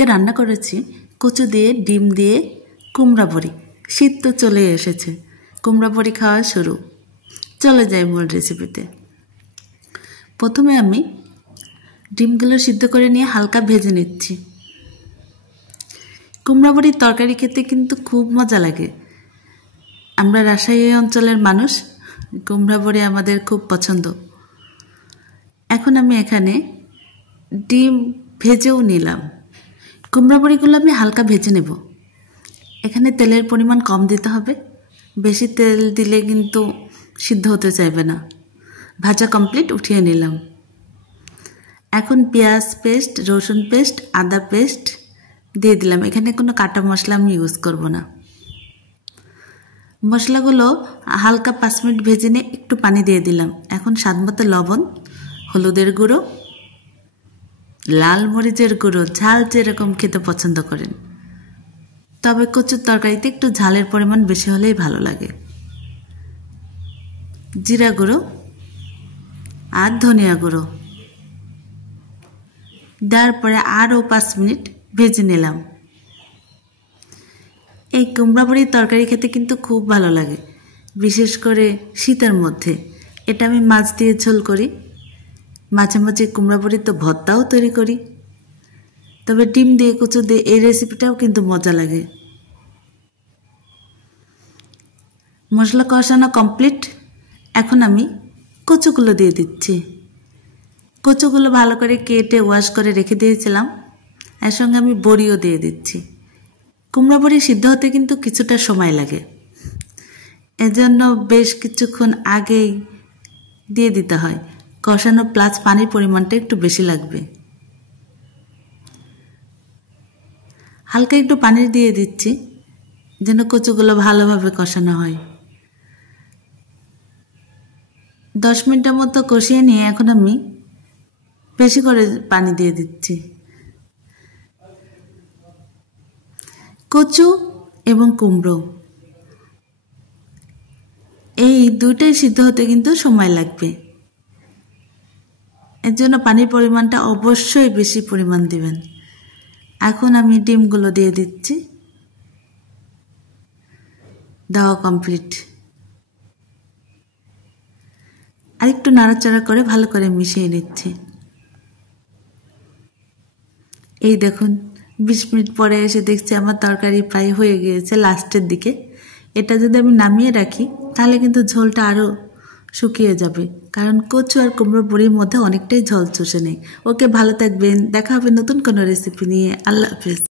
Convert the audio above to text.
আজকে রান্না করেছি কচু দিয়ে ডিম দিয়ে কুমড়া বড়ি। শীত তো চলে এসেছে, কুমড়া বড়ি খাওয়া শুরু। চলে যাই মূল রেসিপিতে। প্রথমে আমি ডিমগুলো সিদ্ধ করে নিয়ে হালকা ভেজে নিচ্ছি। কুমড়া বড়ির তরকারি খেতে কিন্তু খুব মজা লাগে। আমরা রাজশাহী অঞ্চলের মানুষ, কুমড়া বড়ি আমাদের খুব পছন্দ। এখন আমি এখানে ডিম ভেজেও নিলাম। কুমড়া বড়িগুলো আমি হালকা ভেজে নেব। এখানে তেলের পরিমাণ কম দিতে হবে, বেশি তেল দিলে কিন্তু সিদ্ধ হতে চাইবে না। ভাজা কমপ্লিট, উঠিয়ে নিলাম। এখন পেঁয়াজ পেস্ট, রসুন পেস্ট, আদা পেস্ট দিয়ে দিলাম। এখানে কোনো কাটা মশলা আমি ইউজ করব না। মশলাগুলো হালকা 5 মিনিট ভেজে নিয়ে একটু পানি দিয়ে দিলাম। এখন স্বাদমতো লবণ, হলুদের গুঁড়ো, লাল মরিচের গুঁড়ো, ঝাল যেরকম খেতে পছন্দ করেন, তবে কচুর তরকারিতে একটু ঝালের পরিমাণ বেশি হলেই ভালো লাগে। জিরা গুঁড়ো আর ধনিয়া গুঁড়ো দেওয়ার পরে আরও 5 মিনিট ভেজে নিলাম। এই কুমড়া বড়ির তরকারি খেতে কিন্তু খুব ভালো লাগে, বিশেষ করে শীতের মধ্যে। এটা আমি মাছ দিয়ে ঝোল করি, মাঝে মাঝে কুমড়া বড়ির তো ভর্তাও তৈরি করি। তবে ডিম দিয়ে কচু দিয়ে এই রেসিপিটাও কিন্তু মজা লাগে। মশলা কষানো কমপ্লিট। এখন আমি কচুগুলো দিয়ে দিচ্ছি। কচুগুলো ভালো করে কেটে ওয়াশ করে রেখে দিয়েছিলাম, এর সঙ্গে আমি বড়িও দিয়ে দিচ্ছি। কুমড়া বড়ি সিদ্ধ হতে কিন্তু কিছুটা সময় লাগে, এজন্য বেশ কিছুক্ষণ আগেই দিয়ে দিতে হয়। কষানো প্লাস পানির পরিমাণটা একটু বেশি লাগবে। হালকা একটু পানি দিয়ে দিচ্ছি যেন কচুগুলো ভালোভাবে কষানো হয়। 10 মিনিটের মতো কষিয়ে নিয়ে এখন আমি বেশি করে পানি দিয়ে দিচ্ছি। কচু এবং কুমড়ো এই দুইটাই সিদ্ধ হতে কিন্তু সময় লাগবে, এর জন্য পানির পরিমাণটা অবশ্যই বেশি পরিমাণ দিবেন। এখন আমি ডিমগুলো দিয়ে দিচ্ছি। দেওয়া কমপ্লিট। আর একটু নাড়াচাড়া করে ভালো করে মিশিয়ে নিচ্ছি। এই দেখুন 20 মিনিট পরে এসে দেখছি আমার তরকারি প্রায় হয়ে গিয়েছে লাস্টের দিকে। এটা যদি আমি নামিয়ে রাখি তাহলে কিন্তু ঝোলটা আরও শুকিয়ে যাবে, কারণ কচু আর কুমড়ো বড়ির মধ্যে অনেকটাই ঝোল চুষে নেই। ওকে, ভালো থাকবেন, দেখা হবে নতুন কোনো রেসিপি নিয়ে। আল্লাহ হাফেজ।